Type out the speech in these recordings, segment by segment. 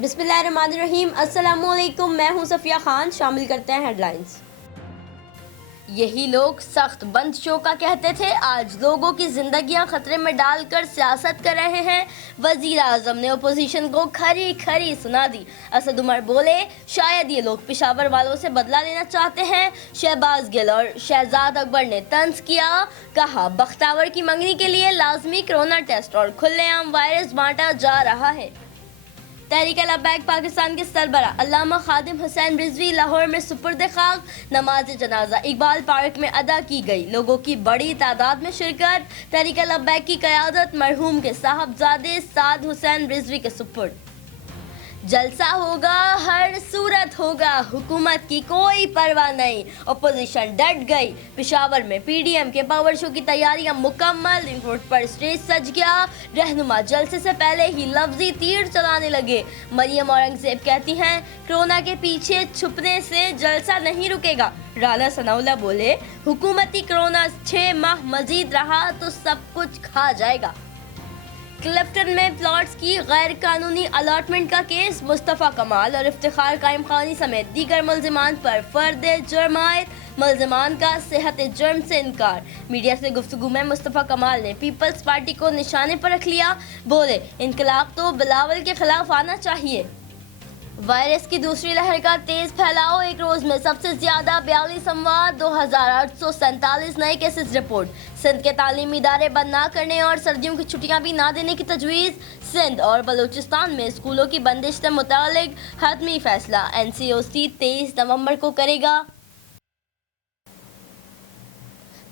बिस्मिल्लाहिर्रहमानिर्रहीम। अस्सलामुअलैकुम, मैं हूं सफिया खान। शामिल करते हैं हेडलाइंस। यही लोग सख्त बंदिशों का कहते थे, आज लोगों की जिंदगियां खतरे में डालकर सियासत कर रहे हैं। वजीर आजम ने अपोजिशन को खरी खरी सुना दी। असद उमर बोले, शायद ये लोग पेशावर वालों से बदला लेना चाहते हैं। शहबाज गिल और शहजाद अकबर ने तंज किया, कहा बख्तावर की मंगनी के लिए लाजमी कोरोना टेस्ट और खुलेआम वायरस बांटा जा रहा है। तहरीक लब्बैक पाकिस्तान के सरबरा अल्लामा खादिम हुसैन रिजवी लाहौर में सुपुर्द खाक। नमाज जनाजा इकबाल पार्क में अदा की गई। लोगों की बड़ी तादाद में शिरकत। तहरीक लब्बैक की क़यादत मरहूम के साहबजादे साद हुसैन रिजवी के सुपुर्द। जलसा होगा, हर सूरत होगा, हुकूमत की कोई परवाह नहीं, अपोजिशन डट गई। पेशावर में पीडीएम के पावर शो की तैयारियां मुकम्मल। रिंग रोड पर स्टेज सज गया। रहनुमा जलसे से पहले ही लफ्जी तीर चलाने लगे। मरियम औरंगजेब कहती हैं, कोरोना के पीछे छुपने से जलसा नहीं रुकेगा। राना सनाउल्लाह बोले, हुकूमती कोरोना 6 माह मजीद रहा तो सब कुछ खा जाएगा। क्लिफ्टन में प्लॉट्स की गैर कानूनी अलॉटमेंट का केस। मुस्तफ़ा कमाल और इफ्तिखार कायम खानी समेत दीगर मुल्जिमान पर फर्द जुर्म आयद। मुल्जिमान का सेहत जुर्म से इनकार। मीडिया से गुफ्तगू में मुस्तफ़ा कमाल ने पीपल्स पार्टी को निशाने पर रख लिया। बोले, इनकलाब तो बिलावल के खिलाफ आना चाहिए। वायरस की दूसरी लहर का तेज फैलाव। एक रोज में सबसे ज्यादा 42 अमवात, 2847 नए केसेस रिपोर्ट। सिंध के तालीमी इदारे बंद न करने और सर्दियों की छुट्टियां भी ना देने की तजवीज़। सिंध और बलूचिस्तान में स्कूलों की बंदिश से मुतालिक हतमी फैसला NCOC 23 नवंबर को करेगा।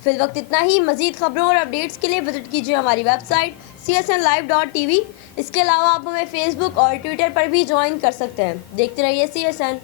फिल वक्त इतना ही। मजीद खबरों और अपडेट्स के लिए विजिट कीजिए हमारी वेबसाइट csnlive.tv। इसके अलावा आप हमें फेसबुक और ट्विटर पर भी ज्वाइन कर सकते हैं। देखते रहिए CSN।